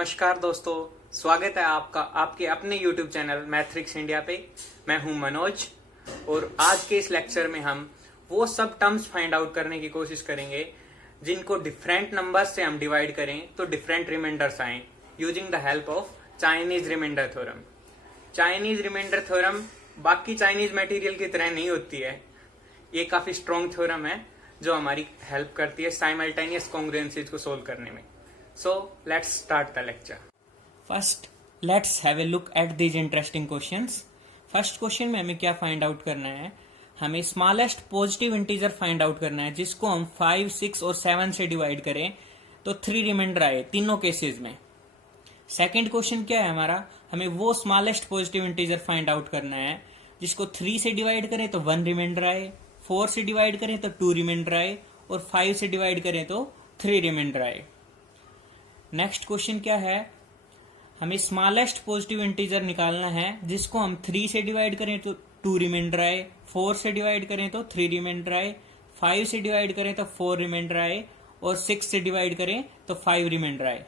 नमस्कार दोस्तों, स्वागत है आपका आपके अपने YouTube चैनल मैथ्रिक्स इंडिया पे। मैं हूं मनोज और आज के इस लेक्चर में हम वो सब टर्म्स फाइंड आउट करने की कोशिश करेंगे जिनको डिफरेंट नंबर्स से हम डिवाइड करें तो डिफरेंट रिमाइंडर्स आए using the help of Chinese remainder theorem. Chinese remainder theorem बाकी चाइनीज मटेरियल की तरह नहीं होती है। ये काफी स्ट्रॉन्ग थ्योरम है जो हमारी हेल्प करती है साइमल्टेनियस कॉन्ग्रुएंसीज को सोल्व करने में। So let's start the lecture. First, let's have a look at these interesting questions. First question में हमें क्या फाइंड आउट करना है? हमें smallest positive integer find out करना है जिसको हम 5, 6 और 7 से डिवाइड करें तो 3 रिमाइंडर आए तीनों केसेस में। सेकंड क्वेश्चन क्या है हमारा? हमें वो smallest positive integer find out करना है जिसको 3 से डिवाइड करें तो 1 रिमाइंडर आए, 4 से डिवाइड करें तो 2 रिमाइंडर आए और 5 से डिवाइड करें तो 3 रिमाइंडर आए। नेक्स्ट क्वेश्चन क्या है? हमें स्मॉलेस्ट पॉजिटिव इंटीजर निकालना है जिसको हम 3 से डिवाइड करें तो 2 रिमाइंडर आए, 4 से डिवाइड करें तो 3 रिमाइंडर आए, 5 से डिवाइड करें तो 4 रिमाइंडर आए और 6 से डिवाइड करें तो 5 रिमाइंडर आए।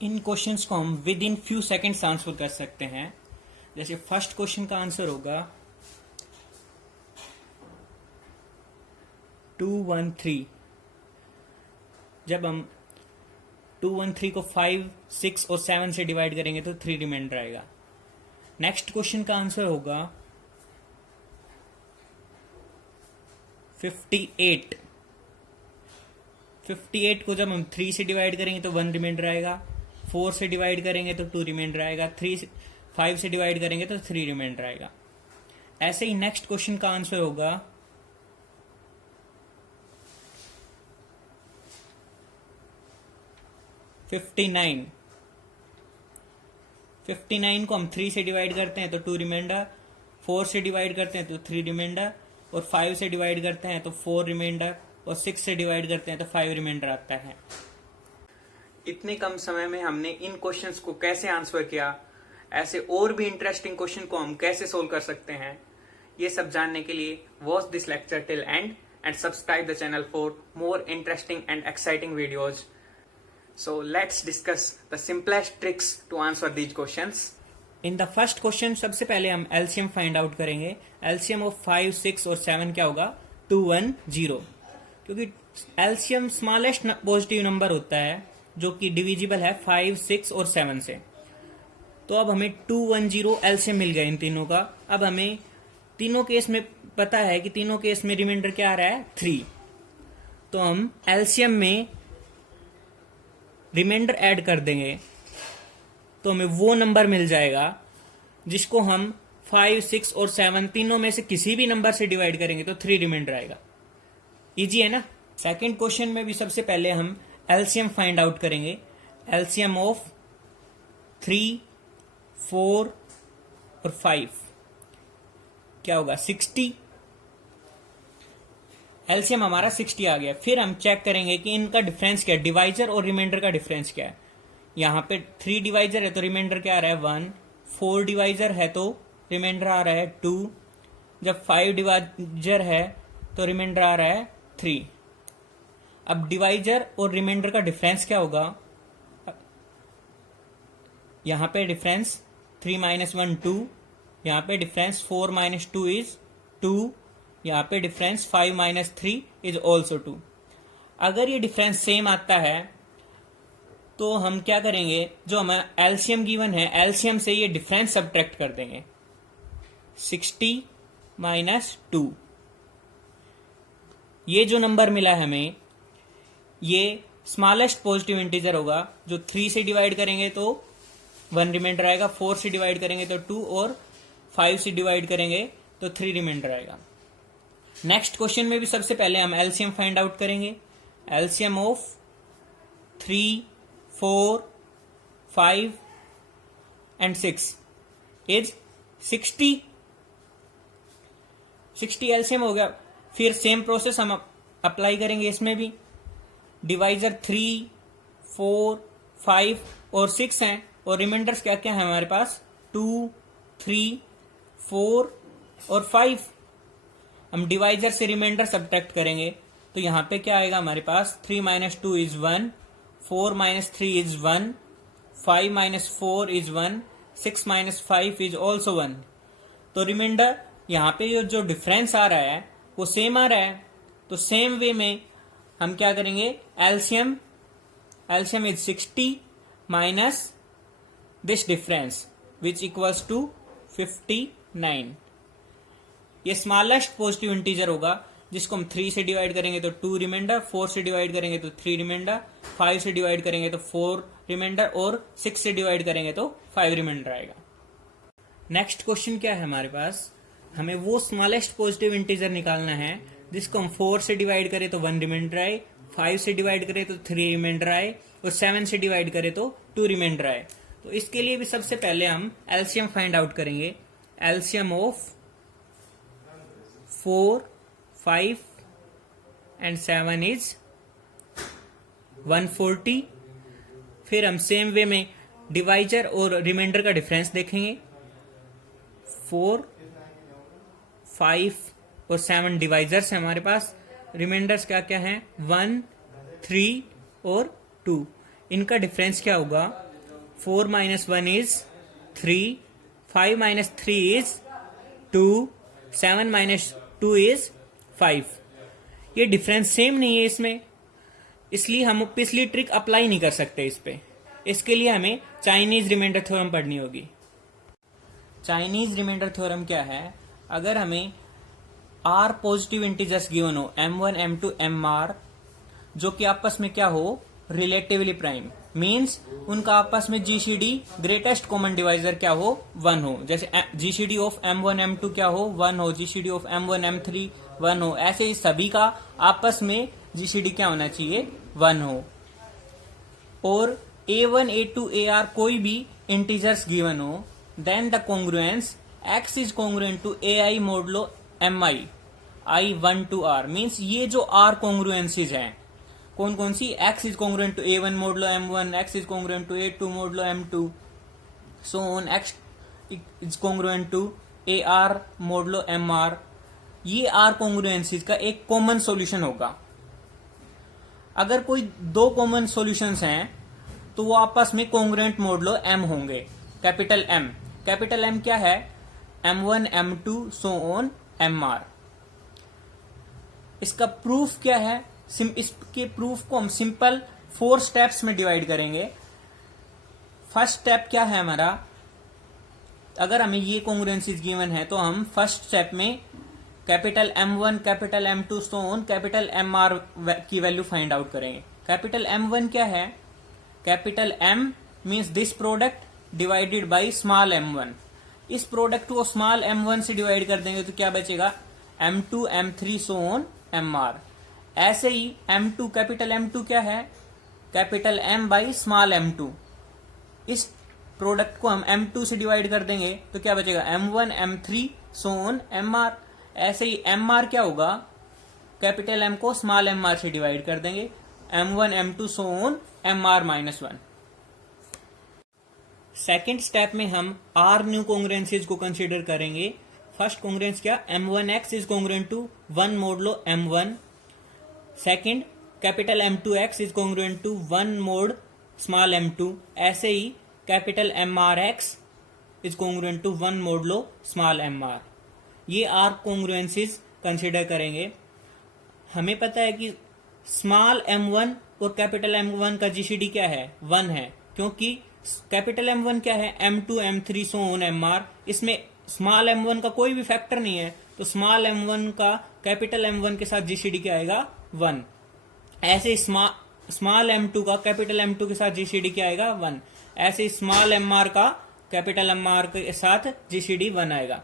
इन क्वेश्चंस को हम with in few seconds answer कर सकते हैं। जैसे फर्स्ट क्वेश्चन का आंसर होगा 213। जब हम 213 को 5, 6 और 7 से डिवाइड करेंगे तो 3 रिमाइंडर आएगा। नेक्स्ट क्वेश्चन का आंसर होगा 58। 58 को जब हम 3 से डिवाइड करेंगे तो 1 रिमाइंडर आएगा, 4 से डिवाइड करेंगे तो 2 रिमाइंडर आएगा, 5 से डिवाइड करेंगे तो 3 रिमाइंडर आएगा। ऐसे ही नेक्स्ट क्वेश्चन का आंसर होगा 59। 59 को हम 3 से डिवाइड करते हैं तो 2 रिमाइंडर, 4 से डिवाइड करते हैं तो 3 रिमाइंडर और 5 से डिवाइड करते हैं तो 4 रिमाइंडर और 6 से डिवाइड करते हैं तो 5 रिमाइंडर आता है। इतने कम समय में हमने इन क्वेश्चंस को कैसे आंसर किया, ऐसे और भी इंटरेस्टिंग क्वेश्चन को हम कैसे सोल्व कर सकते हैं, ये सब जानने के लिए watch this lecture till and and subscribe the channel for more interesting and exciting videos. So let's discuss the simplest tricks to answer these questions. In the first question सबसे पहले हम एलसीएम फाइंड आउट करेंगे। LCM of 5, 6 और 7 क्या होगा? 210। क्योंकि LCM smallest positive number होता है जो कि डिविजिबल है 5, 6 और 7 से। तो अब हमें 210 एलसीएम मिल गया इन तीनों का। अब हमें तीनों केस में पता है कि तीनों केस में रिमाइंडर क्या आ रहा है? 3। तो हम एलसीएम में रिमाइंडर ऐड कर देंगे तो हमें वो नंबर मिल जाएगा जिसको हम 5, 6 और 7 तीनों में से किसी भी नंबर से डिवाइड करेंगे तो 3 रिमाइंडर आएगा। इजी है ना? सेकंड क्वेश्चन में भी सबसे पहले हम एलसीएम फाइंड आउट करेंगे। एलसीएम ऑफ 3, 4 और 5 क्या होगा? 60। एलसीएम हमारा 60 आ गया। फिर हम चेक करेंगे कि इनका डिफरेंस क्या है, डिवाइजर और रिमाइंडर का डिफरेंस क्या है। यहाँ पे 3 डिवाइजर है तो रिमाइंडर क्या आ रहा है? 1। 4 डिवाइजर है तो रिमाइंडर आ रहा है 2। जब 5 डिवाइजर है तो रिमाइंडर आ रहा है 3। अब डिवाइजर और रिमाइंडर का डिफरेंस क्या होगा? यहाँ पे डिफरेंस 3 - 1 2, यहाँ पे डिफरेंस 4 - 2 इज 2, यहाँ पे डिफरेंस 5 - 3 इज ऑल्सो 2। अगर ये डिफरेंस सेम आता है तो हम क्या करेंगे? जो हमारा एलसीएम गिवन है, एलसीएम से ये डिफरेंस सब्ट्रैक्ट कर देंगे। 60 - 2, ये जो नंबर मिला है हमें, ये स्मॉलेस्ट पॉजिटिव इंटीजर होगा। जो 3 से डिवाइड करेंगे तो 1 रिमाइंडर आएगा, 4 से डिवाइड करेंगे तो 2 और 5 से डिवाइड करेंगे तो 3 रिमाइंडर आएगा। नेक्स्ट क्वेश्चन में भी सबसे पहले हम एलसीएम फाइंड आउट करेंगे। LCM of 3, 4, 5 and 6 is 60। 60 LCM हो गया। फिर सेम प्रोसेस हम अप्लाई करेंगे इसमें भी। डिवाइजर 3, 4, 5 और 6 हैं और रिमाइंडर्स क्या क्या है हमारे पास? 2, 3, 4 और 5। हम डिवाइजर से रिमाइंडर सब्ट्रैक्ट करेंगे तो यहाँ पे क्या आएगा हमारे पास? 3 - 2 is 1, 4 - 3 is 1, 5 minus 4 is 1, 6 minus 5 is also 1. तो रिमाइंडर यहाँ पे जो डिफरेंस आ रहा है वो सेम आ रहा है, तो सेम वे में हम क्या करेंगे, LCM is 60 minus this difference which equals to 59. ये स्मॉलेस्ट पॉजिटिव इंटीजर होगा जिसको हम 3 से डिवाइड करेंगे तो 2 रिमाइंडर, 4 से डिवाइड करेंगे तो 3 रिमाइंडर, 5 से डिवाइड करेंगे तो 4 रिमाइंडर और 6 से डिवाइड करेंगे तो 5 रिमाइंडर आएगा. नेक्स्ट क्वेश्चन क्या है हमारे पास, हमें वो स्मॉलेस्ट पॉजिटिव इंटीजर निकालना है जिसको हम 4 से डिवाइड करें तो 1 रिमाइंडर आए, 5 से डिवाइड करें तो 3 रिमाइंडर आए और 7 से डिवाइड करें तो 2 रिमाइंडर आए. तो इसके लिए भी सबसे पहले हम एलसीएम फाइंड आउट करेंगे. LCM of 4, 5 and 7 is 140. फिर हम सेम वे में डिवाइजर और रिमाइंडर का डिफरेंस देखेंगे. 4, 5 और 7 डिवाइजर्स है हमारे पास, रिमाइंडर्स क्या क्या हैं, 1, 3 और 2. इनका डिफरेंस क्या होगा, 4 minus 1 is 3, 5 minus 3 is 2, 7 minus 2 is 5. ये डिफरेंस सेम नहीं है इसमें, इसलिए हम पिछली ट्रिक अप्लाई नहीं कर सकते इस पे. इसके लिए हमें चाइनीज रिमाइंडर थ्योरम पढ़नी होगी. चाइनीज रिमाइंडर थ्योरम क्या है, अगर हमें आर पॉजिटिव इंटीजर्स गिवन हो m1, m2, mr, जो कि आपस में क्या हो, रिलेटिवली प्राइम, मीन्स उनका आपस में जीसीडी ग्रेटेस्ट कॉमन डिवाइजर क्या हो, 1 हो. जैसे जीसीडी ऑफ m1, m2 क्या हो, 1 हो. जीसीडी ऑफ m1, m3 1 हो. ऐसे ही सभी का आपस में जीसीडी क्या होना चाहिए, 1 हो. और a1, a2, ar कोई भी इंटीजर्स गिवन हो, then the congruence x is congruent to ai modulo mi, i1 to r. Means ये जो r कॉन्ग्रुएंसीज हैं कौन कौन सी, x is congruent to a1 modulo m1, x is congruent to a2 modulo m2, so on, x is congruent to ar modulo mr. ये r congruencies का एक common solution होगा. अगर कोई 2 कॉमन सॉल्यूशंस हैं तो वो आपस में कॉन्ग्रुएंट मोडलो m होंगे, कैपिटल M. कैपिटल M क्या है, m1, m2 so on mr. इसका प्रूफ क्या है, इसके प्रूफ को हम सिंपल 4 स्टेप्स में डिवाइड करेंगे. फर्स्ट स्टेप क्या है हमारा, अगर हमें ये कॉन्ग्रुएंसीज गिवन है तो हम फर्स्ट स्टेप में capital M1, capital M2 so on capital mr की वैल्यू फाइंड आउट करेंगे. कैपिटल M1 क्या है, capital M means this product divided by small m1. इस प्रोडक्ट को स्मॉल m1 से डिवाइड कर देंगे तो क्या बचेगा, m2, m3 so on mr. ऐसे ही m2, कैपिटल M2 क्या है, capital M by small m2. इस प्रोडक्ट को हम m2 से डिवाइड कर देंगे तो क्या बचेगा, m1, m3 so on mr. ऐसे ही mr क्या होगा, कैपिटल M को स्मॉल mr से डिवाइड कर देंगे, m1, m2 so on mr minus 1. Second step में हम आर न्यू कॉन्ग्रुएंसीज को कंसीडर करेंगे. फर्स्ट कॉन्ग्रुएंस क्या, m1x is congruent to 1 modulo m1. Second, capital M2x is congruent to 1 mod small m2. ऐसे ही capital mrx is congruent to 1 modulo small mr. ये R congruences consider करेंगे. हमें पता है कि स्मॉल m1 और कैपिटल M1 का जीसीडी क्या है, 1 है, क्योंकि कैपिटल M1 क्या है, M2, M3 so on mr. इसमें स्मॉल m1 का कोई भी फैक्टर नहीं है, तो स्मॉल m1 का कैपिटल M1 के साथ जीसीडी क्या आएगा, 1. ऐसे स्मॉल m2 का कैपिटल M2 के साथ जीसीडी क्या आएगा, 1. ऐसे स्मॉल mr का कैपिटल mr के साथ जीसीडी 1 आएगा.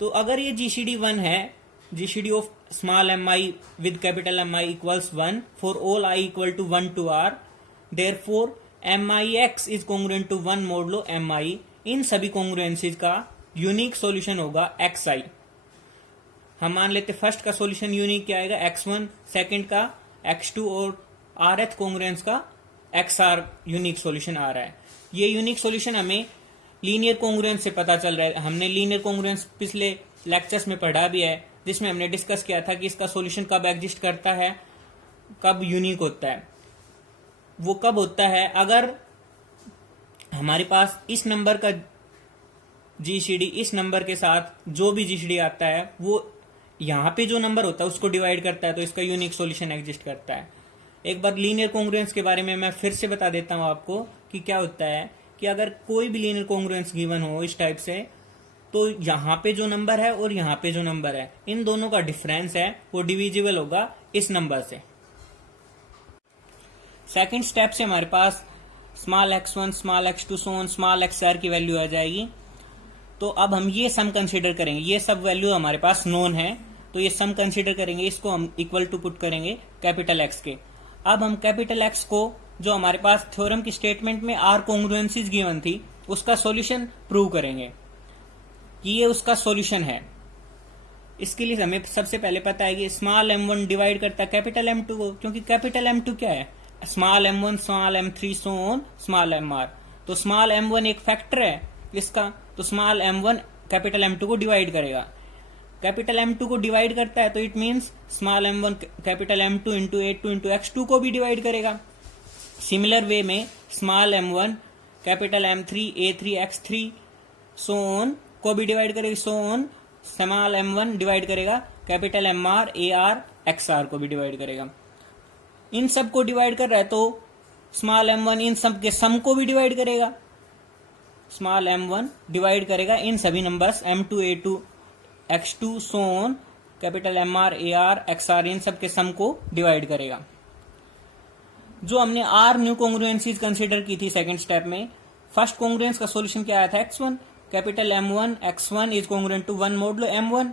तो अगर ये जीसीडी 1 है, GCD of small mi with capital Mi equals 1 for all i equal to 1 to r, therefore mix is congruent to 1 modulo mi. इन सभी कॉन्ग्रुएंसीज का यूनिक सॉल्यूशन होगा xi. हम मान लेते फर्स्ट का सॉल्यूशन यूनिक क्या आएगा, x1, सेकंड का x2 और rth कॉन्ग्रुएंस का xr यूनिक सॉल्यूशन आ रहा है. ये यूनिक सॉल्यूशन हमें लीनियर कॉन्ग्रुएंस से पता चल रहा है. हमने लीनियर कॉन्ग्रुएंस पिछले लेक्चर्स में पढ़ा भी है, जिसमें हमने डिस्कस किया था कि इसका सॉल्यूशन कब एग्जिस्ट करता है, कब यूनिक होता है. वो कब होता है, अगर हमारे पास इस नंबर का जीसीडी इस नंबर के साथ जो भी जीसीडी आता है वो यहाँ पे जो नंबर होता है उसको डिवाइड करता है, तो इसका यूनिक सॉल्यूशन एग्जिस्ट करता है। एक बार लीनियर कॉन्ग्रुएंस के बारे में मैं फिर से बता देता हूँ आपको कि क्या होता है कि अगर कोई भी लीनियर कॉन्ग्रुएंस गिवन हो इस टाइप से, तो यहाँ पे जो नंबर है और यहाँ पे जो नंबर है इन दोनों का डिफरेंस है वो डिविजिबल होगा इस नंबर से। सेकंड स्टेप से हमारे पास small x1 small x2 so on small xr की वैल्यू आ जाएगी। तो अब हम ये सम कंसीडर करेंगे, ये सब वैल्यू हमारे पास नोन है, तो ये सम कंसीडर करेंगे, इसको हम इक्वल टू पुट करेंगे कैपिटल X के। अब हम कैपिटल X को जो हमारे पास थ्योरम की स्टेटमेंट में आर कॉन्ग्रुएंसीज गिवन थी उसका सॉल्यूशन प्रूव करेंगे कि ये उसका सॉल्यूशन है। इसके लिए हमें सबसे पहले पता है कि स्मॉल m1 डिवाइड करता है कैपिटल M2 को, क्योंकि कैपिटल M2 क्या है, small m1 small m3 so on small mr। तो स्मॉल m1 एक फैक्टर है इसका, तो स्मॉल m1 कैपिटल M2 को डिवाइड करेगा। कैपिटल M2 को डिवाइड करता है तो it means small m1 capital M2 into A2 into x2 को भी डिवाइड करेगा। सिमिलर वे में small m1 capital M3 A3 x3 so on को भी डिवाइड करेगा, सो ऑन स्मॉल m1 डिवाइड करेगा कैपिटल mr AR xr को भी डिवाइड करेगा। इन सब को डिवाइड कर रहा है तो स्मॉल m1 इन सब के सम को भी डिवाइड करेगा, स्मॉल m1 डिवाइड करेगा इन सभी numbers m2 A2 x2 so on capital mr AR xr इन सब के सम को डिवाइड करेगा। जो हमने आर न्यू कॉन्ग्रुएंसीज कंसीडर की थी सेकंड स्टेप में, फर्स्ट कॉन्ग्रुएंस का सॉल्यूशन क्या आया था x1 capital M1 x1 is congruent to 1 modulo M1।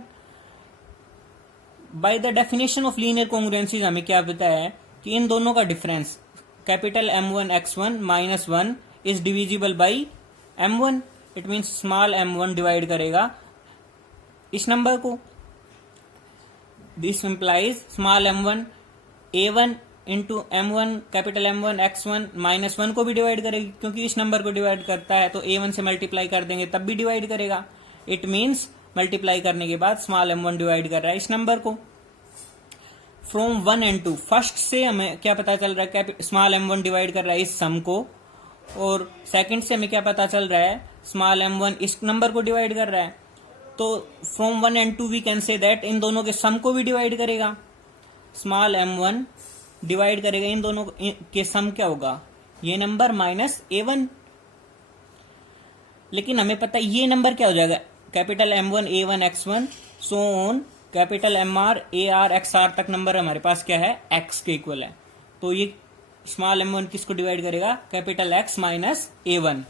By the definition of linear congruences हमें क्या बताया है कि इन दोनों का difference capital M1 x1 minus 1 is divisible by M1। It means small m1 divide करेगा इस नंबर को। This implies small m1 A1 into M1 capital M1 x1 minus 1 को भी डिवाइड करेगी, क्योंकि इस नंबर को डिवाइड करता है तो A1 से मल्टीप्लाई कर देंगे तब भी डिवाइड करेगा। इट मीन्स मल्टीप्लाई करने के बाद स्मॉल m1 डिवाइड कर रहा है इस नंबर को। फ्रॉम 1 एंड 2 फर्स्ट से हमें क्या पता चल रहा है, स्मॉल m1 डिवाइड कर रहा है इस सम को, और सेकंड से हमें क्या पता चल रहा है, स्मॉल m1 इस नंबर को डिवाइड कर रहा है। तो from 1 and 2 we can say that in दोनों के सम को भी डिवाइड करेगा। स्मॉल m1 डिवाइड करेगा इन दोनों के सम क्या होगा, ये नंबर माइनस A1। लेकिन हमें पता है ये नंबर क्या हो जाएगा, capital M1 A1 x1 so on capital MR AR XR तक नंबर हमारे पास क्या है, x के इक्वल है। तो ये स्मॉल m1 किसको डिवाइड करेगा, capital X minus A1।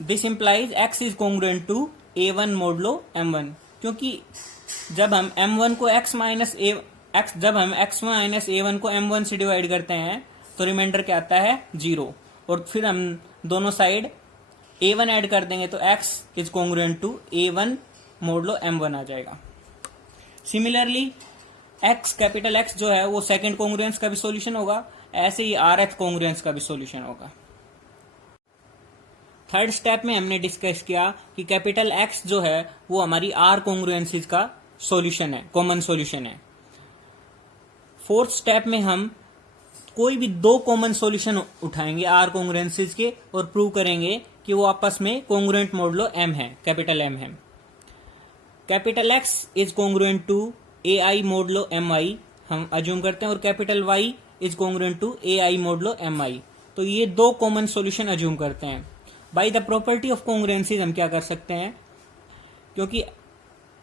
This implies x is congruent to A1 modulo M1, क्योंकि जब हम M1 को x माइनस जब हम x माइनस A1 को M1 से डिवाइड करते हैं तो रिमाइंडर क्या आता है 0, और फिर हम दोनों साइड A1 ऐड कर देंगे तो x is congruent to A1 modulo M1 आ जाएगा। सिमिलरली x कैपिटल X जो है वो सेकंड कॉन्ग्रुएंस का भी सॉल्यूशन होगा, ऐसे ही RF कॉन्ग्रुएंस का भी सॉल्यूशन होगा। थर्ड स्टेप में हमने डिस्कस किया कि कैपिटल X जो है वो हमारी R कॉन्ग्रुएंसीज का सॉल्यूशन है, कॉमन सॉल्यूशन है। फोर्थ स्टेप में हम कोई भी दो कॉमन सॉल्यूशन उठाएंगे आर कॉन्ग्रुएंसीज के और प्रूव करेंगे कि वो आपस में कॉन्ग्रुएंट मोडुलो M है, कैपिटल M है। Capital X is congruent to AI modulo MI हम अज्यूम करते हैं, और capital Y is congruent to AI modulo MI। तो ये दो कॉमन सॉल्यूशन अज्यूम करते हैं। By the property of congruencies हम क्या कर सकते हैं, क्योंकि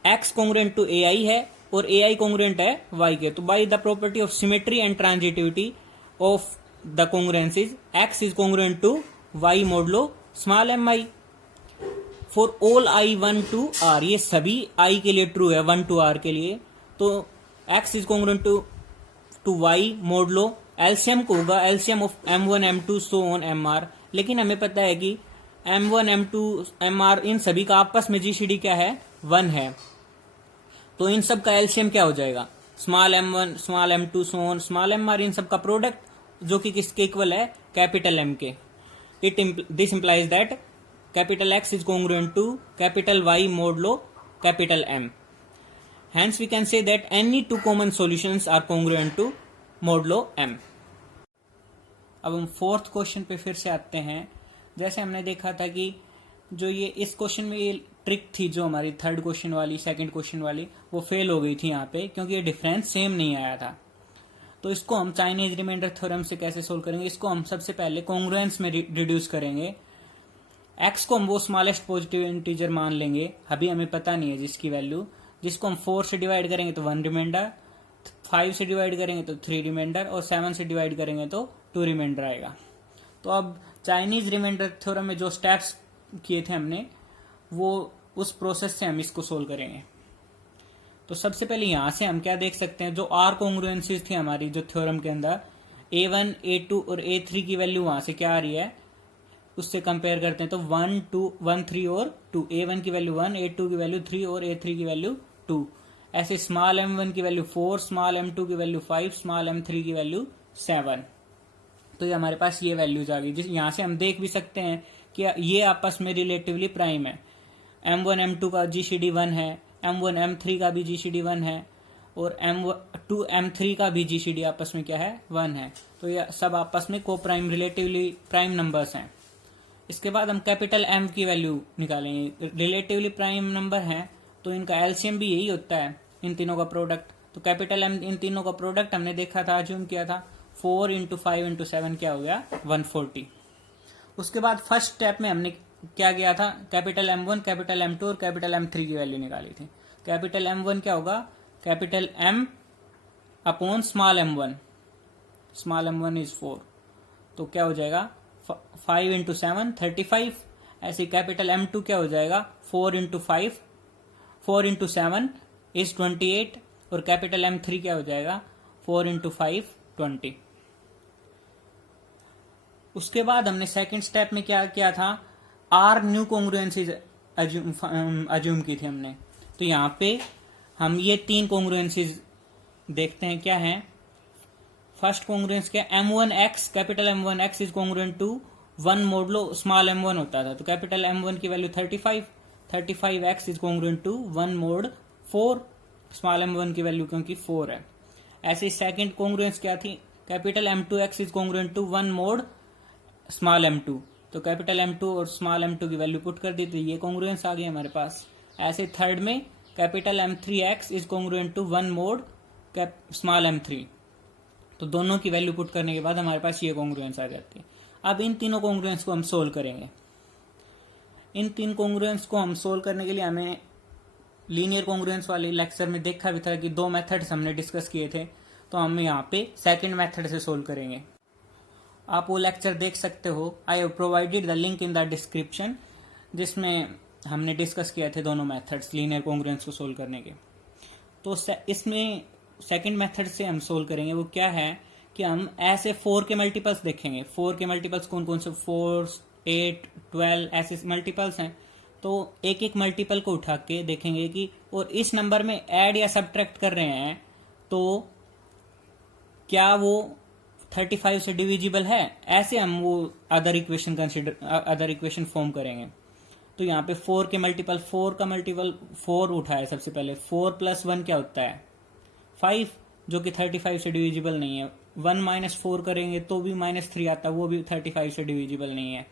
X कॉन्ग्रुएंट टू AI है और AI कॉन्ग्रुएंट है Y के, तो by the property of symmetry and transitivity of the congruences X is congruent to Y modulo small mi for all I 1 to R। ये सभी I के लिए true है, 1 to R के लिए। तो X is congruent to Y modulo LCM को होगा LCM of M1 M2 so on MR। लेकिन हमें पता है कि M1 M2 MR इन सभी का आपस में GCD क्या है, 1 है। तो इन सब का एलसीएम क्या हो जाएगा, small m1 small m2 so on small mr, इन सब का प्रोडक्ट जो कि किसके इक्वल है, कैपिटल M के। This implies that capital X is congruent to capital Y modulo capital M। Hence we can say that any two common solutions are congruent to modulo M. अब हम fourth question पे फिर से आते हैं। जैसे हमने देखा था कि जो ये इस क्वेश्चन में ये ट्रिक थी, जो हमारी थर्ड क्वेश्चन वाली, सेकंड क्वेश्चन वाली, वो फेल हो गई थी यहाँ पे, क्योंकि ये डिफरेंस सेम नहीं आया था। तो इसको हम चाइनीज रिमाइंडर थ्योरम से कैसे सोल्व करेंगे? इसको हम सबसे पहले कॉन्ग्रुएंस में रिड्यूस करेंगे। एक्स को हम वो स्मॉलेस्ट पॉजिटिव इंटीजर मान लेंगे, अभी हमें पता नहीं है जिसकी वैल्यू, जिसको हम 4 से डिवाइड करेंगे तो 1 रिमाइंडर, 5 से डिवाइड करेंगे तो 3 रिमाइंडर, और 7 से डिवाइड करेंगे तो 2 रिमाइंडर आएगा। तो अब चाइनीज रिमाइंडर थ्योरम में जो स्टेप्स किए थे हमने, वो उस प्रोसेस से हम इसको सोल्व करेंगे। तो सबसे पहले यहां से हम क्या देख सकते हैं, जो आर कॉन्ग्रुएंसीज थी हमारी जो थ्योरम के अंदर, A1, A2 और A3 की वैल्यू वहां से क्या आ रही है उससे कंपेयर करते हैं। तो 1, 2, 1, 3 और 2, A1 की वैल्यू 1, A2 की वैल्यू 3 और A3 की वैल्यू 2। ऐसे स्मॉल m1 की वैल्यू 4, स्मॉल m2 की वैल्यू 5, स्मॉल m3 की वैल्यू 7। तो ये हमारे पास ये वैल्यूज आ गई, जिस यहाँ से हम देख भी सकते हैं कि ये आपस में रिलेटिवली प्राइम है। m1 m2 का GCD 1 है, m1 m3 का भी GCD 1 है, और m2 m3 का भी GCD आपस में क्या है, 1 है। तो ये सब आपस में को प्राइम रिलेटिवली प्राइम नंबर्स हैं। इसके बाद हम कैपिटल M की वैल्यू निकालेंगे। रिलेटिवली प्राइम नंबर है तो इनका एलसीएम भी यही होता है, इन तीनों का प्रोडक्ट। तो कैपिटल M इन तीनों का प्रोडक्ट हमने देखा था, अज्यूम किया था, 4 × 5 × 7 क्या हो गया, 140। उसके बाद फर्स्ट स्टेप में हमने क्या किया था, कैपिटल M1, कैपिटल M2 और कैपिटल M3 की वैल्यू निकाली थी। कैपिटल M1 क्या होगा, capital M upon small m1, small m1 is 4, तो क्या हो जाएगा 5 × 7 35। ऐसे कैपिटल M2 क्या हो जाएगा 4 × 5, 4 × 7 इज 28, और कैपिटल M3 क्या हो जाएगा 4 × 5 20। उसके बाद हमने सेकंड स्टेप में क्या किया था, आर न्यू कॉन्ग्रुएंसीज अज्यूम की थी हमने। तो यहाँ पे हम ये 3 कॉन्ग्रुएंसीज देखते हैं क्या है। फर्स्ट कॉन्ग्रुएंस क्या, M1x, capital M1x is congruent to 1 modulo small m1 होता था। तो कैपिटल M1 की value 35, 35x is congruent to 1 mod 4, small m1 की वैल्यू क्योंकि 4 है। ऐसे सेकंड कॉन्ग्रुएंस क्या थी, capital M2x is congruent to 1 mod small m2। तो कैपिटल M2 और स्मॉल m2 की वैल्यू पुट कर दी, तो ये कॉन्ग्रुएंस आ गई हमारे पास। ऐसे थर्ड में capital M3x is congruent to 1 mod small m3। तो दोनों की वैल्यू पुट करने के बाद हमारे पास ये कॉन्ग्रुएंस आ जाती है। अब इन तीनों कॉन्ग्रुएंस को हम सोल्व करेंगे। इन 3 कॉन्ग्रुएंस को हम सोल्व करने के लिए हमें लीनियर कॉन्ग्रुएंस वाले लेक्चर में देखा भी था कि 2 मेथड्स हमने डिस्कस किए थे, तो हम यहाँ पे सेकंड मेथड से सोल्व करेंगे। आप वो लेक्चर देख सकते हो, I have provided the link in the description, जिसमें हमने डिस्कस किए थे दोनों मेथड्स लीनियर कॉन्ग्रुएंस को सोल्व करने के। तो इसमें सेकंड मेथड से हम सोल्व करेंगे, वो क्या है कि हम ऐसे 4 के मल्टीपल्स देखेंगे। 4 के मल्टीपल्स कौन कौन से, 4, 8, 12 ऐसे मल्टीपल्स हैं। तो एक एक मल्टीपल को उठा के देखेंगे कि, और इस नंबर में ऐड या सब्ट्रैक्ट कर रहे हैं तो क्या वो 35 से डिविजिबल है, ऐसे हम वो अदर इक्वेशन फॉर्म करेंगे। तो यहाँ पे 4 के मल्टीपल, 4 का मल्टीपल 4 उठाए सबसे पहले। 4 + 1 क्या होता है 5, जो कि 35 से डिविजिबल नहीं है। 1 - 4 करेंगे तो भी -3 आता है, वो भी 35 से डिविजिबल नहीं है।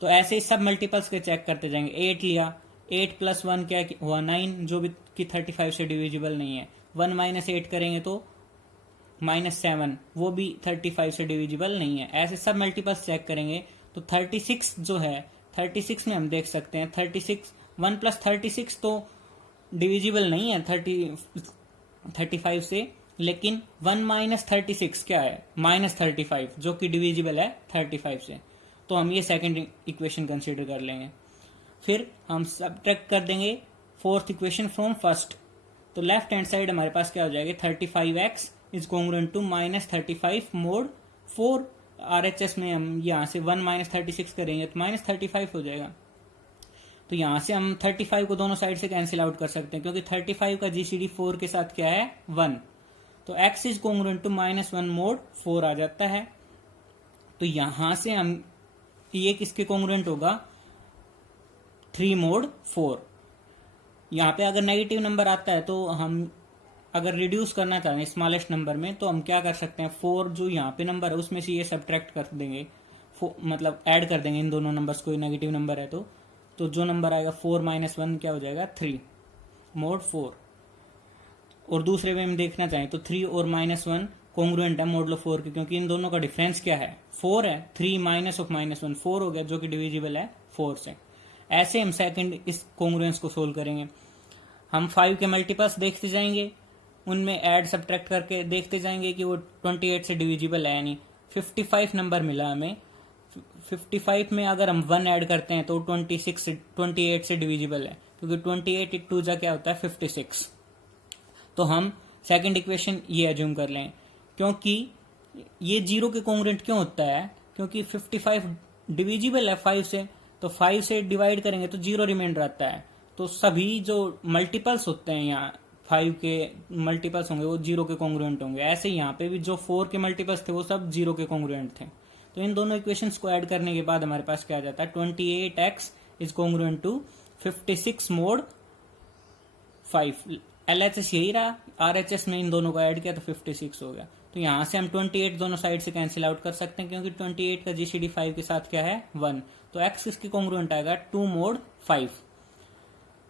तो ऐसे ही सब मल्टीपल्स के चेक करते जाएंगे। 8 लिया, 8 + 1 क्या हुआ 9, जो भी कि 35 से डिविजिबल नहीं है। 1 - 8 करेंगे तो -7, वो भी 35 से डिविजिबल नहीं है। ऐसे सब मल्टीपल्स चेक करेंगे। तो 36 जो है, 36 में हम देख सकते हैं 36, 1 + 36 तो डिविजिबल नहीं है 35 से, लेकिन 1 - 36 क्या है -35, जो कि डिविजिबल है 35 से। तो हम ये सेकंड इक्वेशन कंसीडर कर लेंगे। फिर हम सब्ट्रैक्ट कर देंगे फोर्थ इक्वेशन फ्रॉम फर्स्ट। तो लेफ्ट हैंड साइड हमारे पास क्या हो जाएगा, 35x is congruent to -35 mod 4। RHS में हम यहाँ से 1 - 36 करेंगे तो -35 हो जाएगा। तो यहाँ से हम 35 को दोनों साइड से कैंसिल आउट कर सकते हैं, क्योंकि 35 का GCD 4 के साथ क्या है 1। तो x is congruent to -1 mod 4 आ जाता है। तो यहां से हम ये किसके कॉन्ग्रुएंट होगा 3 मोड 4। यहाँ पे अगर नेगेटिव नंबर आता है तो हम अगर रिड्यूस करना चाहें स्मॉलेस्ट नंबर में तो हम क्या कर सकते हैं, 4 जो यहाँ पे नंबर है उसमें से ये सब्ट्रैक्ट कर देंगे, मतलब ऐड कर देंगे इन दोनों नंबर्स को, नेगेटिव नंबर है तो जो नंबर आएगा 4 - 1 क्या हो जाएगा 3 मोड 4। और दूसरे वे में देखना चाहें तो 3 और -1 कॉन्ग्रुएंट है मोडलो 4 के, क्योंकि इन दोनों का डिफरेंस क्या है 4 है, 3 माइनस ऑफ -1 4 हो गया, जो कि डिविजिबल है 4 से। ऐसे हम सेकंड इस कॉन्ग्रुएंस को सोल्व करेंगे। हम 5 के मल्टीपल्स देखते जाएंगे, उनमें ऐड सब्ट्रैक्ट करके देखते जाएंगे कि वो 28 से डिविजिबल है, यानी 55 नंबर मिला हमें। 55 में अगर हम 1 ऐड करते हैं तो 28 से डिविजिबल है, क्योंकि 28 × 2 क्या होता है 56। तो हम सेकंड इक्वेशन ये एज्यूम कर लें, क्योंकि ये 0 के कॉन्ग्रुएंट क्यों होता है, क्योंकि 55 डिविजिबल है 5 से, तो 5 से डिवाइड करेंगे तो 0 रिमाइंडर आता है। तो सभी जो मल्टीपल्स होते हैं यहाँ 5 के मल्टीपल्स होंगे वो 0 के कॉन्ग्रुएंट होंगे। ऐसे यहाँ पे भी जो 4 के मल्टीपल्स थे वो सब 0 के कॉन्ग्रुएंट थे। तो इन दोनों इक्वेशंस को ऐड करने के बाद हमारे पास क्या आ जाता है 28x is congruent to 56 mod 5। LHS यही रहा, RHS में इन दोनों को ऐड किया तो 56 हो गया। तो यहां से हम 28 दोनों साइड से कैंसिल आउट कर सकते हैं, क्योंकि 28 का GCD 5 के साथ क्या है 1। तो x इसके कॉन्ग्रुएंट आएगा 2 मोड 5।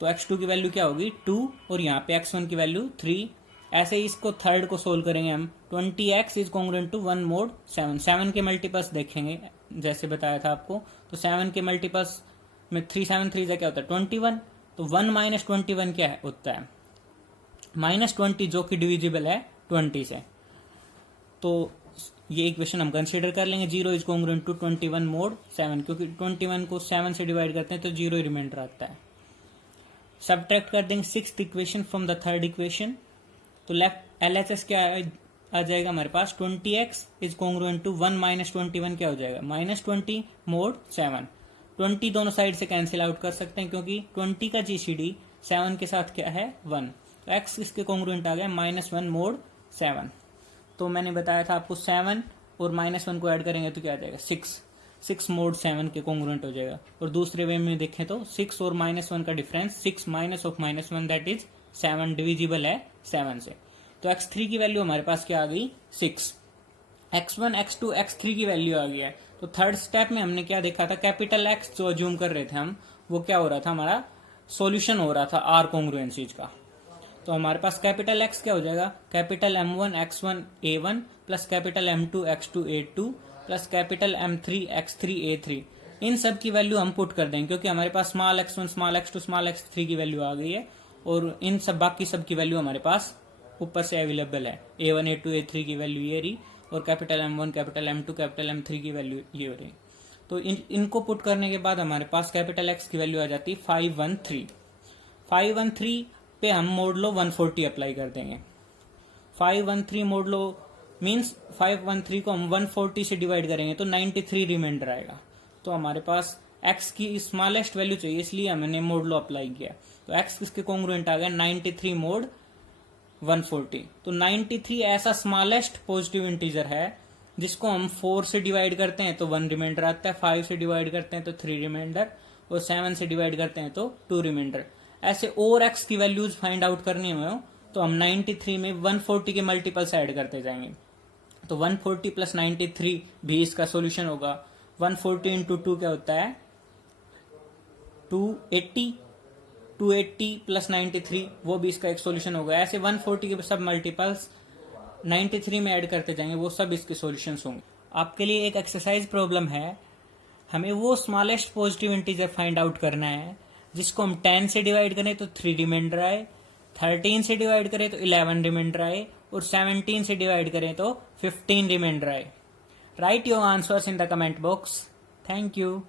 तो x2 की वैल्यू क्या होगी 2 और यहाँ पे x1 की वैल्यू 3। ऐसे ही इसको थर्ड को सोल्व करेंगे हम, 20x is congruent to 1 mode 7। 7 के मल्टीपल्स देखेंगे जैसे बताया था आपको, तो 7 के मल्टीपल्स में 3 7 3 क्या होता है 21। तो 1 - 21 क्या है होता है -20, जो कि डिविजिबल है 20 से। तो ये इक्वेशन हम कंसीडर कर लेंगे, 0 इज कॉन्ग्रुएंट टू 21 मोड 7, क्योंकि 21 को 7 से डिवाइड करते हैं तो 0 ही रिमाइंडर आता है। सब्ट्रैक्ट कर देंगे sixth equation from the third equation, तो लेफ्ट LHS क्या आ जाएगा हमारे पास 20x इज कॉन्ग्रुएंट टू 1 - 21 क्या हो जाएगा -20 मोड 7। 20 दोनों साइड से कैंसिल आउट कर सकते हैं, क्योंकि 20 का GCD 7 के साथ क्या है 1। तो x इसके कॉन्ग्रुएंट आ गया -1 मोड 7। तो मैंने बताया था आपको 7 और -1 को ऐड करेंगे तो क्या आ जाएगा 6 मोड 7 के कॉन्ग्रुएंट हो जाएगा। और दूसरे वे में देखें तो 6 और -1 का difference 6 minus of -1 that is 7, divisible है 7 से। तो x3 की वैल्यू हमारे पास क्या आ गई 6। x1 x2 x3 की वैल्यू आ गई है। तो थर्ड स्टेप में हमने क्या देखा था, कैपिटल X जो अज्यूम कर रहे थे हम, वो क्या हो रहा था हमारा सॉल्यूशन हो रहा था R कॉन्ग्रुएंसीज का। तो हमारे पास कैपिटल X क्या हो जाएगा, capital M1 x1 A1 plus capital M2 x2 A2 plus capital M3 x3 A3। इन सब की वैल्यू हम पुट कर देंगे, क्योंकि हमारे पास small x1 small x2 small x3 की वैल्यू आ गई है, और इन सब बाकी सब की वैल्यू हमारे पास ऊपर से अवेलेबल है। A1 A2 A3 की वैल्यू ये रही, और capital M1 capital M2 capital M3 की वैल्यू ये हो रही। तो इनको पुट करने के बाद हमारे पास कैपिटल X की वैल्यू आ जाती है 513। 513 पे हम मोडलो 140 अप्लाई कर देंगे। 513 मोडलो मीन्स 513 को हम 140 से डिवाइड करेंगे तो 93 रिमाइंडर आएगा। तो हमारे पास x की स्मॉलेस्ट वैल्यू चाहिए, इसलिए हमने मोडलो अप्लाई किया। तो x किसके कॉन्ग्रुएंट आ गया 93 मोड 140। तो 93 ऐसा स्मॉलेस्ट पॉजिटिव इंटीजर है जिसको हम 4 से डिवाइड करते हैं तो 1 रिमाइंडर आता है, 5 से डिवाइड करते हैं तो 3 रिमाइंडर, और 7 से डिवाइड करते हैं तो 2 रिमाइंडर। ऐसे और x की वैल्यूज फाइंड आउट करनी हो तो हम 93 में 140 के मल्टीपल्स ऐड करते जाएंगे। तो 140 प्लस 93 भी इसका सॉल्यूशन होगा। 140 इंटू 2 क्या होता है 280, 280 प्लस 93 वो भी इसका एक सॉल्यूशन होगा। ऐसे 140 के सब मल्टीपल्स 93 में ऐड करते जाएंगे, वो सब इसके सॉल्यूशंस होंगे। आपके लिए एक एक्सरसाइज प्रॉब्लम है, हमें वो smallest positive integer find out करना है जिसको हम 10 से डिवाइड करें तो 3 रिमाइंडर आए, 13 से डिवाइड करें तो 11 रिमाइंडर आए, और 17 से डिवाइड करें तो 15 रिमाइंडर आए। Right your answers in the comment box. Thank you.